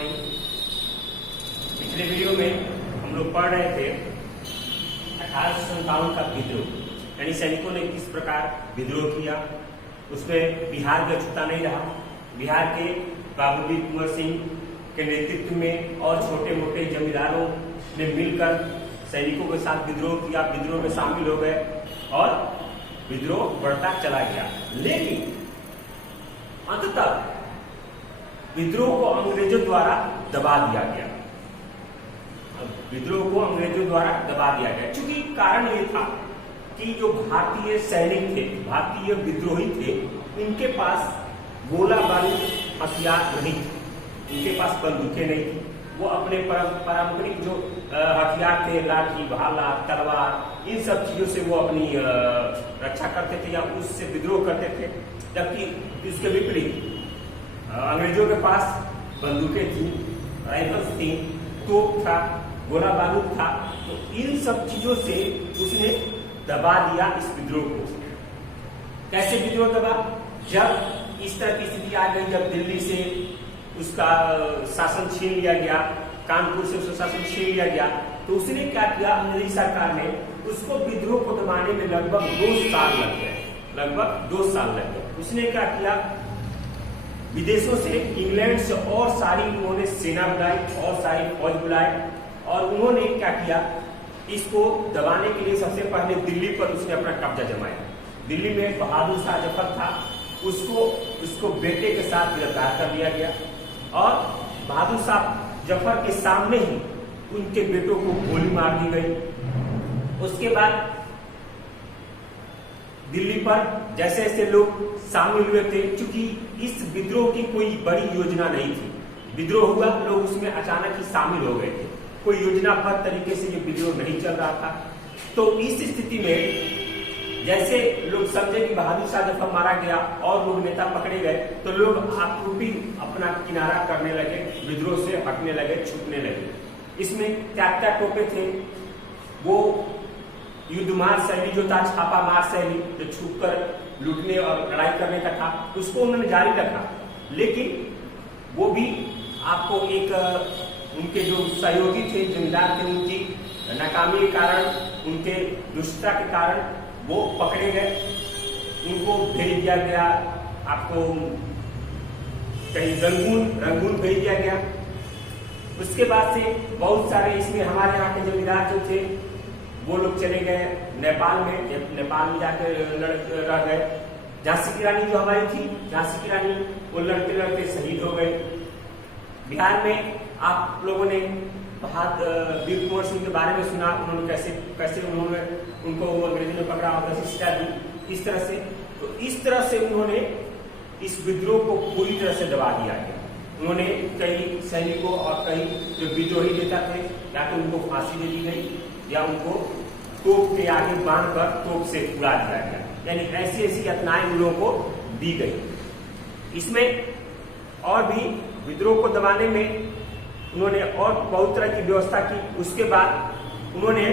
Morning. पिछले video में हम लोग पढ़ रहे थे 1857 का विद्रोह, यानी सैनिकों ने किस प्रकार विद्रोह किया। उसमें बिहार की अछूता नहीं रहा। बिहार के बाबू वीर कुंवर सिंह के नेतृत्व में और छोटे मोटे जमींदारों ने मिलकर सैनिकों के साथ विद्रोह किया। विद्रोह में शामिल हो गए और विद्रोह बढ़ता चला गया। लेकिन अंततः विद्रोह को अंग्रेजों द्वारा दबा दिया गया। विद्रोह को अंग्रेजों द्वारा दबा दिया गया, क्योंकि कारण ये था कि जो भारतीय सैनिक थे, भारतीय विद्रोही थे, उनके पास गोला बारूद हथियार नहीं थे, उनके पास बंदूकें नहीं थी। वो अपने पारंपरिक जो हथियार थे, लाठी, भाला, तलवार, इन सब चीजों से वो अपनी रक्षा करते थे या उससे विद्रोह करते थे। जबकि इसके विपरीत अंग्रेजों के पास बंदूकें थी, राइफल्स थी, तोप था, गोला बारूद था। तो इन सब चीजों से उसने दबा दिया इस विद्रोह को। कैसे विद्रोह दबा? जब इस तरह की स्थिति आ गई, जब दिल्ली से उसका शासन छीन लिया गया, कानपुर से उसका शासन छीन लिया गया, तो उसने क्या किया, अंग्रेजी सरकार ने उसको विद्रोह को दबाने में लगभग 2 साल लग गए। लगभग 2 साल लग गए। उसने क्या किया, विदेशों से, इंग्लैंड से और सारी उन्होंने सेना बुलाई और सारी फौज बुलाई, और उन्होंने क्या किया, इसको दबाने के लिए सबसे पहले दिल्ली पर उसने अपना कब्जा जमाया। दिल्ली में बहादुर शाह जफर था, उसको बेटे के साथ गिरफ्तार कर लिया गया और बहादुर शाह जफर के सामने ही उनके बेटों को गोली मार दी गई। उसके बाद दिल्ली पर जैसे जैसे लोग शामिल हुए थे, क्योंकि इस विद्रोह की कोई बड़ी योजना नहीं थी, विद्रोह हुआ, लोग उसमें अचानक ही शामिल हो गए थे, कोई योजनाबद्ध तरीके से ये विद्रोह नहीं चल रहा था। तो इस स्थिति में जैसे लोग समझे कि बहादुर शाह जफर मारा गया और लोग नेता पकड़े गए, तो लोग आपरूपी अपना किनारा करने लगे, विद्रोह से हटने लगे, छूटने लगे। इसमें क्या क्या टोपे थे, वो युद्धमार शैली जो था, छापा मार शैली, जो छुप कर लूटने और लड़ाई करने का था, उसको उन्होंने जारी रखा। लेकिन वो भी आपको एक उनके जो सहयोगी थे, जमींदार थे, उनकी नाकामी के कारण, उनके दुष्टता के कारण वो पकड़े गए, उनको भेज दिया गया, आपको कहीं रंगून भेज दिया गया। उसके बाद से बहुत सारे इसमें हमारे यहाँ के जमींदार जो थे, वो लोग चले गए नेपाल में, नेपाल में जाकर रह गए। झांसी की रानी जो हमारी थी, झांसी की रानी, वो लड़ते लड़ते शहीद हो गए। बिहार में आप लोगों ने वीर कुंवर सिंह के बारे में सुना, उन्होंने कैसे उन्होंने उनको अंग्रेजों ने पकड़ा और कैसे सजा दी, इस तरह से। तो इस तरह से उन्होंने इस विद्रोह को पूरी तरह से दबा दिया गया। उन्होंने कई सैनिकों और कई जो विद्रोही नेता थे, या तो उनको फांसी दे दी गई या उनको तोप के आगे बांधकर तोप से उड़ा दिया गया। यानी ऐसी ऐसी यातनाएं उन लोगों को दी गई। इसमें और भी विद्रोह को दबाने में उन्होंने और बहुत तरह की व्यवस्था की। उसके बाद उन्होंने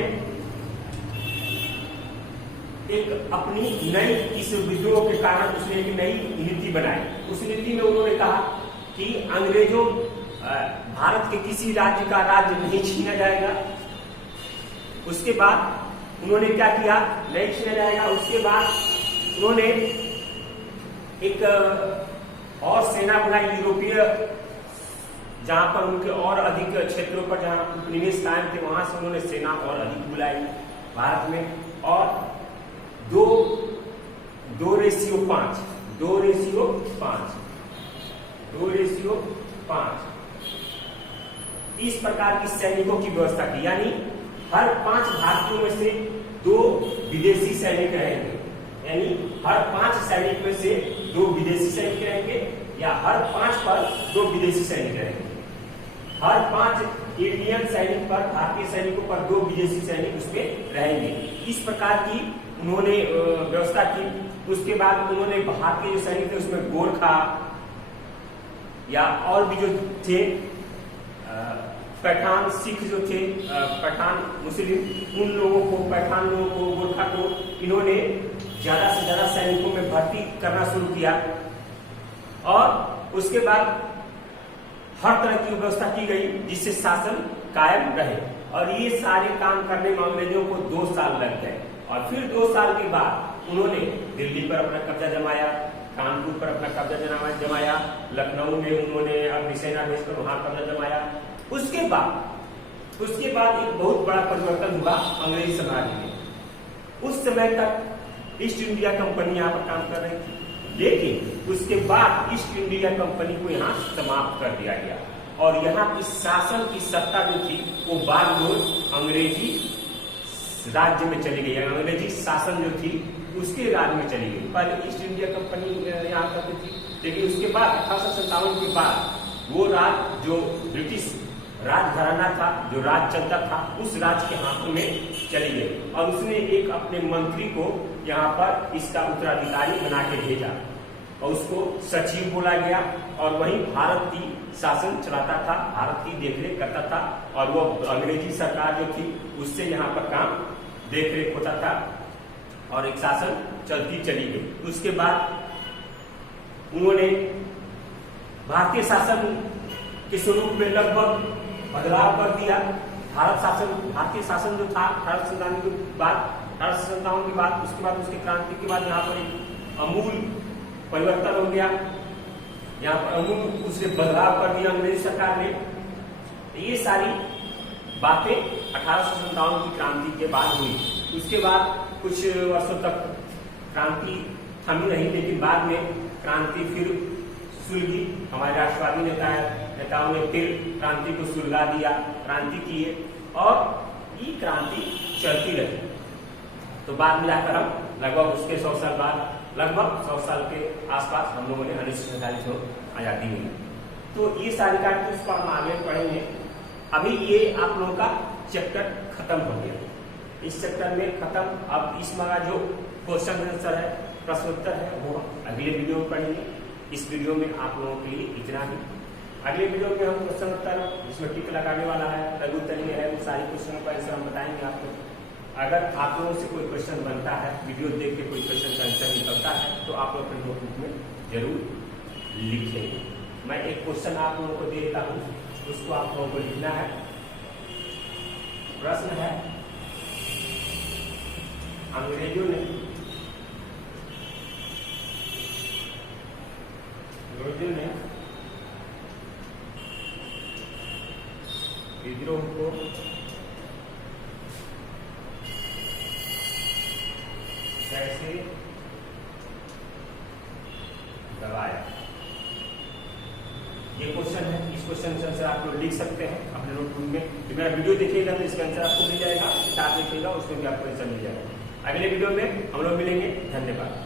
एक अपनी नई, इस विद्रोह के कारण उसने एक नई नीति बनाई। उस नीति में उन्होंने कहा कि अंग्रेजों भारत के किसी राज्य का राज्य नहीं छीना जाएगा। उसके बाद उन्होंने क्या किया, नहीं छीना जाएगा। उसके बाद उन्होंने एक और सेना बनाई, यूरोपीय, जहां पर उनके और अधिक क्षेत्रों पर जहां उपनिवेश कायम थे, वहां से उन्होंने सेना और अधिक बुलाई भारत में। और 2:5 इस प्रकार की सैनिकों की व्यवस्था की। यानी हर 5 भारतीयों में से 2 विदेशी सैनिक रहेंगे, यानी हर 5 सैनिक में से 2 विदेशी सैनिक रहेंगे, या हर 5 पर 2 विदेशी सैनिक रहेंगे। हर 5 इंडियन सैनिक पर, भारतीय सैनिकों पर 2 विदेशी सैनिक उसमें रहेंगे। इस प्रकार की उन्होंने व्यवस्था की। उसके बाद उन्होंने भारतीय जो सैनिक थे उसमें गोरखा या और भी जो थे, पठान सिख जो थे, पठान मुस्लिम, उन लोगों को, पठान लोगों को, गोरखा को इन्होंने ज्यादा से ज्यादा सैनिकों में भर्ती करना शुरू किया। और उसके बाद हर तरह की व्यवस्था की गई जिससे शासन कायम रहे। और ये सारे काम करने में अंग्रेजों को 2 साल लग गए। और फिर 2 साल के बाद उन्होंने दिल्ली पर अपना कब्जा जमाया, कानपुर पर अपना कब्जा जमाया, लखनऊ में उन्होंने अग्निसेना भेजकर वहां कब्जा जमाया। उसके बाद एक बहुत बड़ा परिवर्तन हुआ अंग्रेज साम्राज्य में। उस समय तक ईस्ट इंडिया कंपनी यहाँ पर काम कर रही थी, लेकिन उसके बाद ईस्ट इंडिया कंपनी को यहाँ समाप्त कर दिया गया और यहाँ की शासन की सत्ता जो थी वो बागडोर अंग्रेजी राज्य में चली गई। अंग्रेजी शासन जो थी उसके राज्य में चली गई। पहले ईस्ट इंडिया कंपनी यहाँ करती थी, लेकिन उसके बाद 1857 के बाद वो राज जो ब्रिटिश राजघराना था, जो राज चलता था, उस राज के हाथों में चली गई और उसने एक अपने मंत्री को यहाँ पर इसका उत्तराधिकारी बना के भेजा और उसको सचिव बोला गया और वही भारत की शासन चलाता था, भारत की देखरेख करता था और वो अंग्रेजी सरकार जो थी उससे यहाँ पर काम देखरेख होता था और एक शासन चलती चली गई। उसके बाद उन्होंने भारतीय शासन के स्वरूप में लगभग बदलाव कर दिया। भारतीय शासन जो था 1857 के बाद उसके बाद उसकी क्रांति के बाद यहाँ पर एक अमूल परिवर्तन हो गया। यहाँ पर अमूल उसने बदलाव कर दिया अंग्रेज सरकार ने। ये सारी बातें 1857 की क्रांति के बाद हुई। उसके बाद कुछ वर्षों तक क्रांति थमी नहीं, लेकिन बाद में क्रांति फिर सुलगी। हमारे राष्ट्रवादी नेताओं ने फिर क्रांति को सुलगा दिया, क्रांति किए और ये क्रांति चलती रही। तो बाद मिलाकर हम लगभग उसके 100 साल बाद, लगभग 100 साल के आसपास हम लोगों ने 1947 को आजादी मिली। तो ये सारी कार्य उसको हम आगे पढ़ेंगे। अभी ये आप लोगों का चैप्टर खत्म हो गया। इस चैप्टर में खत्म। अब इसमें जो क्वेश्चन आंसर है, प्रश्नोत्तर है, वो अगले वीडियो में पढ़ेंगे। इस वीडियो में आप लोगों के लिए इतना ही। अगले वीडियो में हम क्वेश्चन उत्तर जिसमें टिक लगाने वाला है, लघु उत्तर है, वो सारी क्वेश्चनों का आंसर हम बताएंगे आपको। अगर आप लोगों से कोई क्वेश्चन बनता है, वीडियो देख के कोई क्वेश्चन का आंसर निकलता है, तो आप लोग अपने नोटबुक में जरूर लिखेंगे। मैं एक क्वेश्चन आप लोगों को देता हूँ, उसको आप लोगों को लिखना है। प्रश्न है, अंग्रेजों ने विद्रोह को कैसे दबाया? ये क्वेश्चन है। इस क्वेश्चन से आंसर आप लोग लिख सकते हैं अपने नोटबुक में। तो मेरा वीडियो देखिएगा तो इसका आंसर आपको मिल जाएगा, किताब देखिएगा उसमें भी आपको आंसर मिल जाएगा। अगले वीडियो में हम लोग मिलेंगे। धन्यवाद।